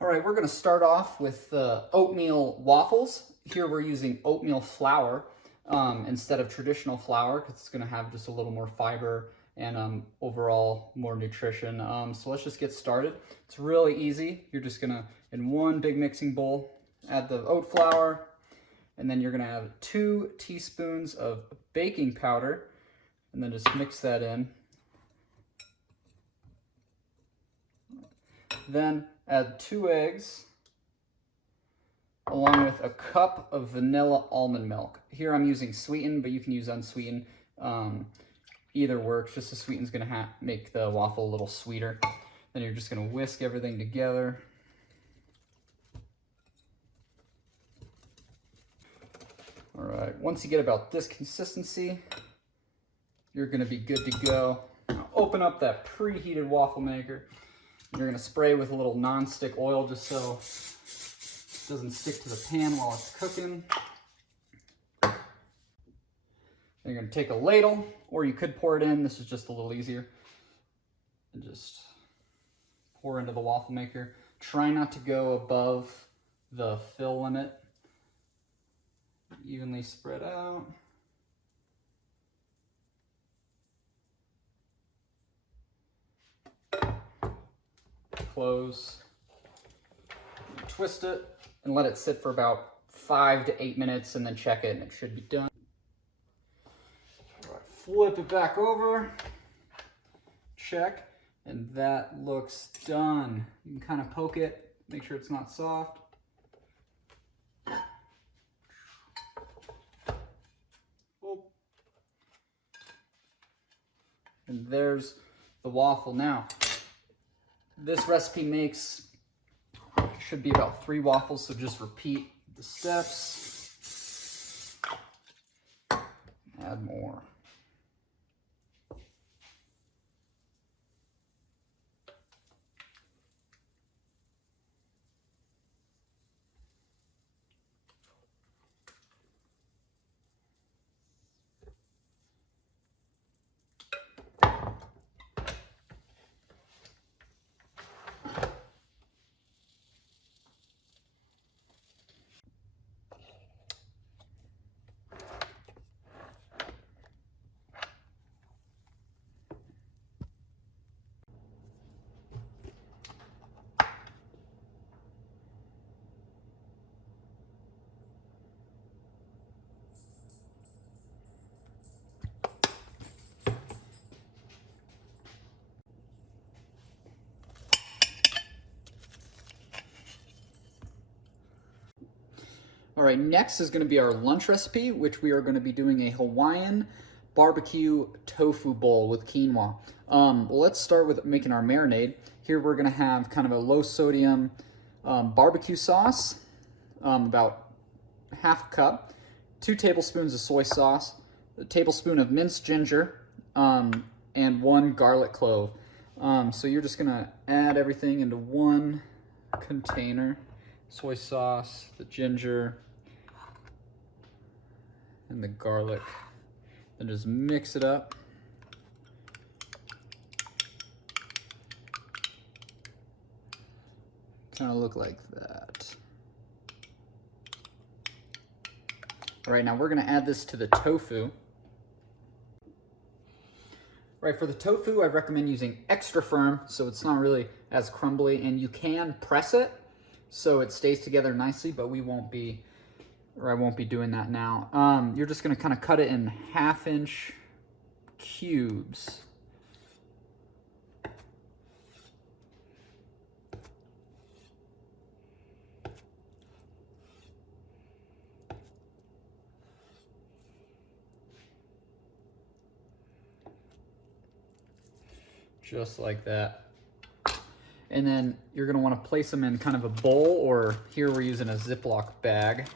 All right, we're gonna start off with oatmeal waffles. Here we're using oatmeal flour instead of traditional flour because it's gonna have just a little more fiber and overall more nutrition. So let's just get started. It's really easy. You're just gonna, in one big mixing bowl, add the oat flour, and then you're gonna add 2 teaspoons of baking powder, and then just mix that in. Then add 2 eggs, along with a cup of vanilla almond milk. Here I'm using sweetened, but you can use unsweetened. Either works, just the sweetened's gonna make the waffle a little sweeter. Then you're just gonna whisk everything together. All right, once you get about this consistency, you're gonna be good to go. Now open up that preheated waffle maker. You're gonna spray with a little non-stick oil just so it doesn't stick to the pan while it's cooking. Then you're gonna take a ladle, or you could pour it in. This is just a little easier. And just pour into the waffle maker. Try not to go above the fill limit. Evenly spread out. Close, twist it, and let it sit for about 5 to 8 minutes, and then check it, and it should be done. All right, flip it back over, check, and that looks done. You can kind of poke it, make sure it's not soft. And there's the waffle. Now, this recipe should be about 3 waffles, so just repeat the steps. Add more. All right, next is going to be our lunch recipe, which we are going to be doing a Hawaiian barbecue tofu bowl with quinoa. Let's start with making our marinade. Here we're going to have kind of a low sodium barbecue sauce, about half a cup, 2 tablespoons of soy sauce, a tablespoon of minced ginger, and 1 garlic clove. So you're just going to add everything into one container. Soy sauce, the ginger, and the garlic. Then just mix it up. Kind of look like that. All right, now we're gonna add this to the tofu. Right, for the tofu, I recommend using extra firm so it's not really as crumbly, and you can press it so it stays together nicely, but I won't be doing that now. You're just gonna kind of cut it in 1/2-inch cubes. Just like that. And then you're gonna wanna place them in kind of a bowl, or here we're using a Ziploc bag.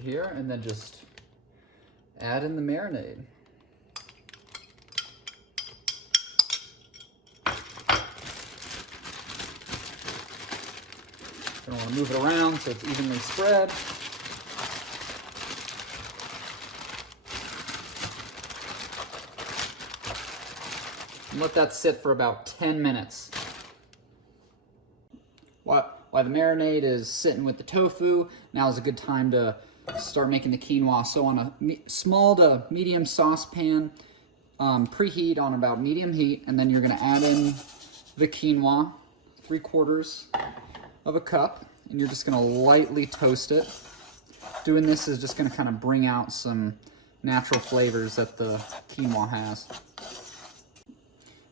Here, and then just add in the marinade. Gonna want to move it around so it's evenly spread. And let that sit for about 10 minutes. While the marinade is sitting with the tofu, now is a good time to start making the quinoa. So on a small to medium saucepan, preheat on about medium heat, and then you're gonna add in the quinoa, 3/4 of a cup, and you're just gonna lightly toast it. Doing this is just gonna kind of bring out some natural flavors that the quinoa has.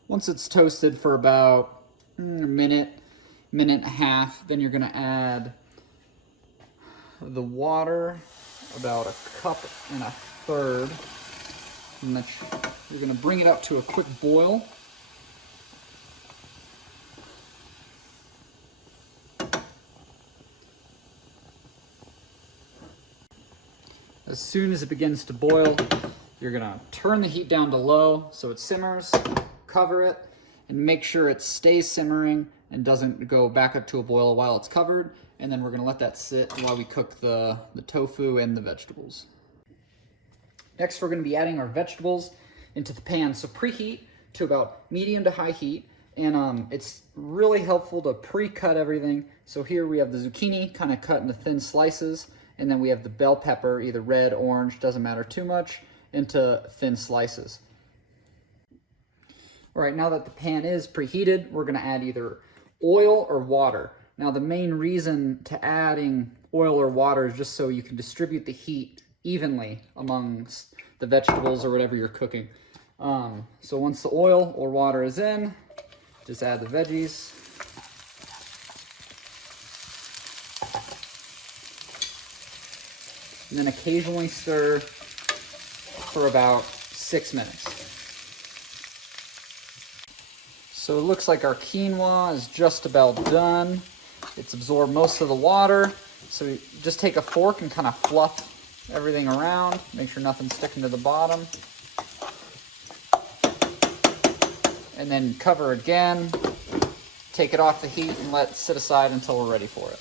Once it's toasted for about a minute and a half, then you're gonna add the water, about 1.25 cups, and then you're gonna bring it up to a quick boil. As soon as it begins to boil, you're gonna turn the heat down to low so it simmers, cover it, and make sure it stays simmering and doesn't go back up to a boil while it's covered. And then we're gonna let that sit while we cook the tofu and the vegetables. Next, we're gonna be adding our vegetables into the pan. So preheat to about medium to high heat. And it's really helpful to pre-cut everything. So here we have the zucchini kind of cut into thin slices. And then we have the bell pepper, either red, orange, doesn't matter too much, into thin slices. All right, now that the pan is preheated, we're gonna add either oil or water. Now the main reason to adding oil or water is just so you can distribute the heat evenly amongst the vegetables or whatever you're cooking. So once the oil or water is in, just add the veggies. And then occasionally stir for about 6 minutes. So it looks like our quinoa is just about done. It's absorbed most of the water. So you just take a fork and kind of fluff everything around. Make sure nothing's sticking to the bottom. And then cover again. Take it off the heat and let it sit aside until we're ready for it.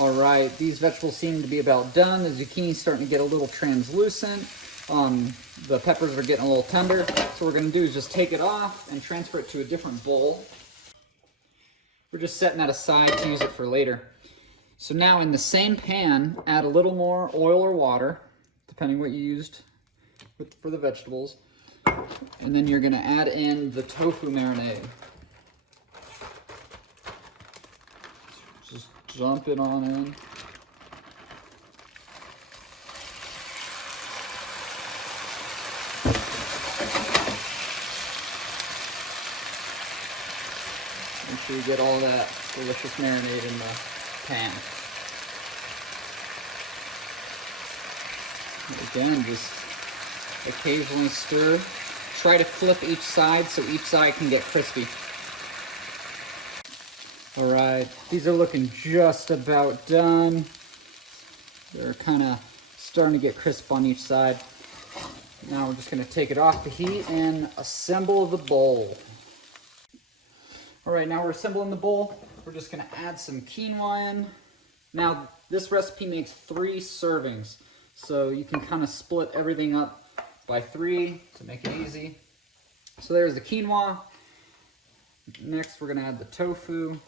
All right, these vegetables seem to be about done. The zucchini's starting to get a little translucent. The peppers are getting a little tender. So what we're gonna do is just take it off and transfer it to a different bowl. We're just setting that aside to use it for later. So now in the same pan, add a little more oil or water, depending what you used for the vegetables. And then you're gonna add in the tofu marinade. Just dump it on in. Make sure you get all that delicious marinade in the pan. Again, just occasionally stir. Try to flip each side so each side can get crispy. All right, these are looking just about done. They're kind of starting to get crisp on each side. Now we're just gonna take it off the heat and assemble the bowl. All right, now we're assembling the bowl. We're just gonna add some quinoa in. Now, this recipe makes 3 servings, so you can kind of split everything up by 3 to make it easy. So there's the quinoa. Next, we're gonna add the tofu.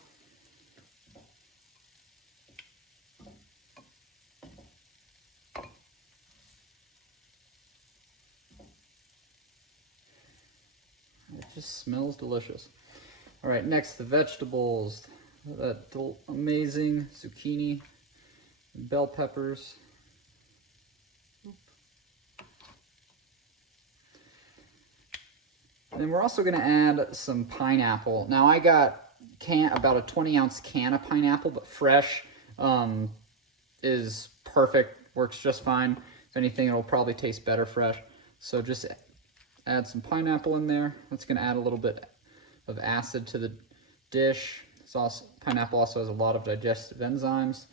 It just smells delicious. All right, next the vegetables. That amazing zucchini, bell peppers. And then we're also gonna add some pineapple. Now I got about a 20-ounce can of pineapple, but fresh is perfect, works just fine. If anything, it'll probably taste better fresh. So just add some pineapple in there. That's gonna add a little bit of acid to the dish. Pineapple also has a lot of digestive enzymes,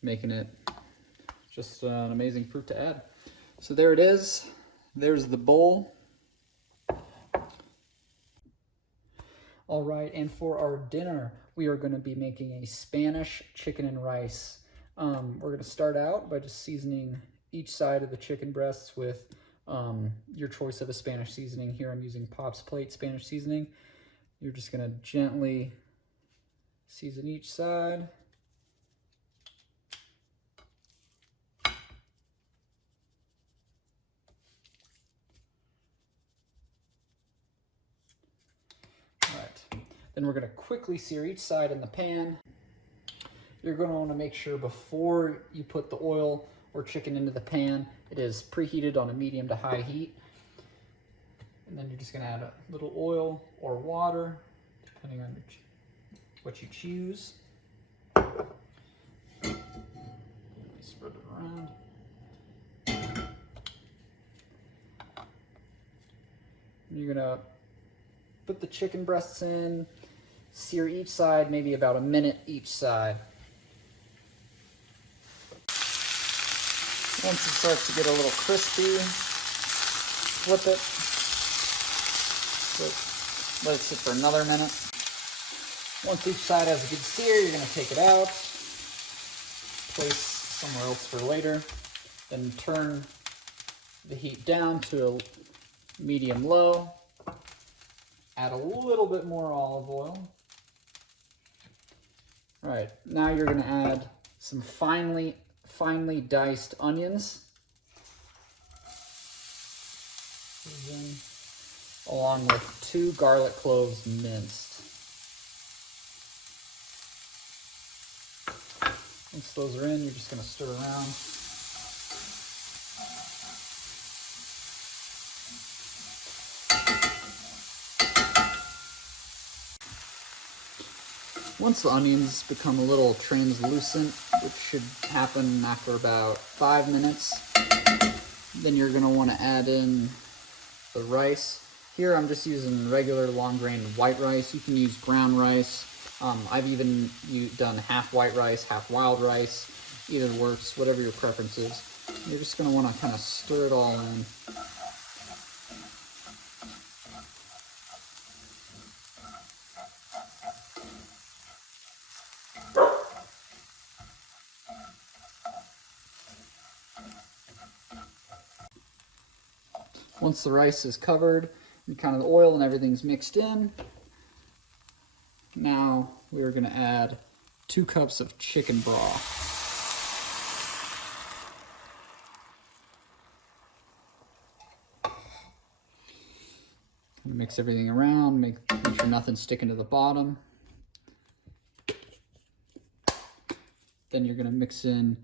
making it just an amazing fruit to add. So there it is. There's the bowl. All right, and for our dinner, we are going to be making a Spanish chicken and rice. We're going to start out by just seasoning each side of the chicken breasts with your choice of a Spanish seasoning. Here I'm using Pop's Plate Spanish seasoning. You're just going to gently season each side. Then we're going to quickly sear each side in the pan. You're going to want to make sure before you put the oil or chicken into the pan, it is preheated on a medium to high heat. And then you're just going to add a little oil or water, depending on what you choose. Spread it around. And you're going to put the chicken breasts in, sear each side, maybe about a minute each side. Once it starts to get a little crispy, flip it. Let it sit for another minute. Once each side has a good sear, you're going to take it out, place somewhere else for later, then turn the heat down to a medium-low. Add a little bit more olive oil. All right, now you're going to add some finely diced onions, along with 2 garlic cloves minced. Once those are in, you're just going to stir around. Once the onions become a little translucent, which should happen after about 5 minutes, then you're going to want to add in the rice. Here I'm just using regular long-grained white rice. You can use brown rice. I've even done half white rice, half wild rice. Either works, whatever your preference is. You're just going to want to kind of stir it all in. Once the rice is covered and kind of the oil and everything's mixed in, now we are going to add 2 cups of chicken broth. Mix everything around, make sure nothing's sticking to the bottom. Then you're going to mix in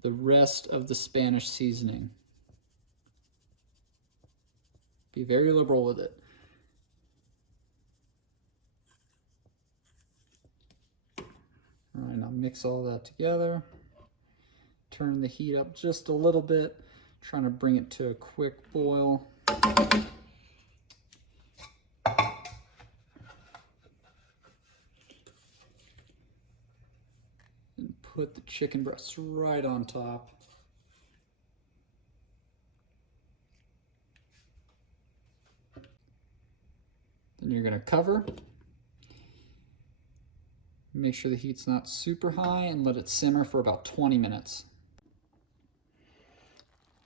the rest of the Spanish seasoning. Be very liberal with it. All right, now mix all that together. Turn the heat up just a little bit, trying to bring it to a quick boil. And put the chicken breasts right on top. Then you're going to cover. Make sure the heat's not super high and let it simmer for about 20 minutes.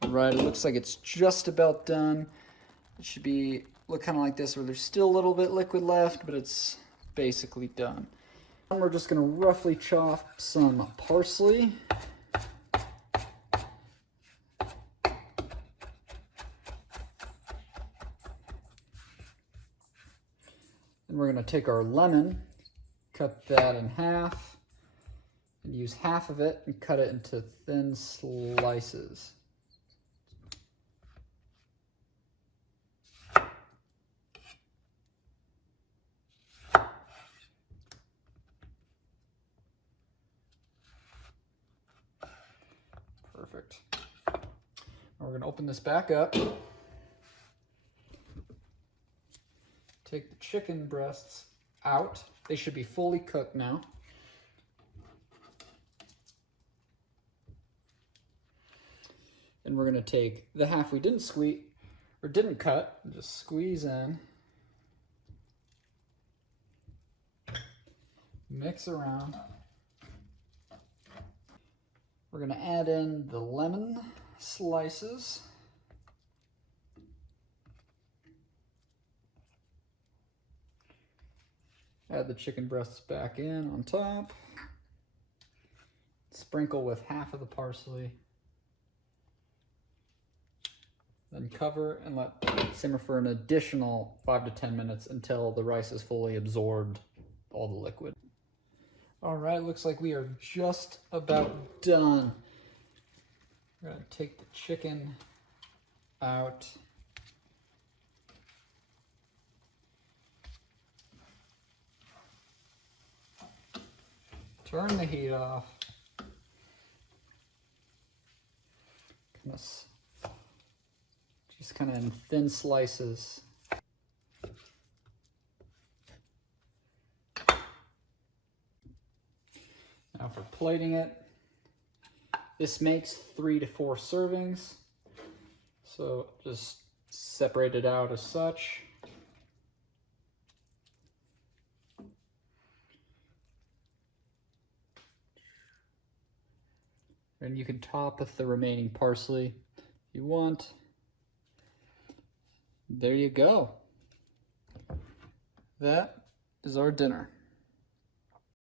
All right, it looks like it's just about done. It should look kind of like this, where there's still a little bit liquid left, but it's basically done. And we're just going to roughly chop some parsley. And we're going to take our lemon, cut that in half, and use half of it and cut it into thin slices. Perfect. Now we're going to open this back up. Take the chicken breasts out. They should be fully cooked now. And we're going to take the half we didn't cut and just squeeze in. Mix around. We're gonna add in the lemon slices. Add the chicken breasts back in on top. Sprinkle with half of the parsley. Then cover and let simmer for an additional 5 to 10 minutes until the rice is fully absorbed all the liquid. All right, looks like we are just about done. We're gonna take the chicken out. Turn the heat off. Just kind of in thin slices. Now for plating it, this makes 3 to 4 servings. So just separate it out as such. And you can top with the remaining parsley if you want. There you go. That is our dinner.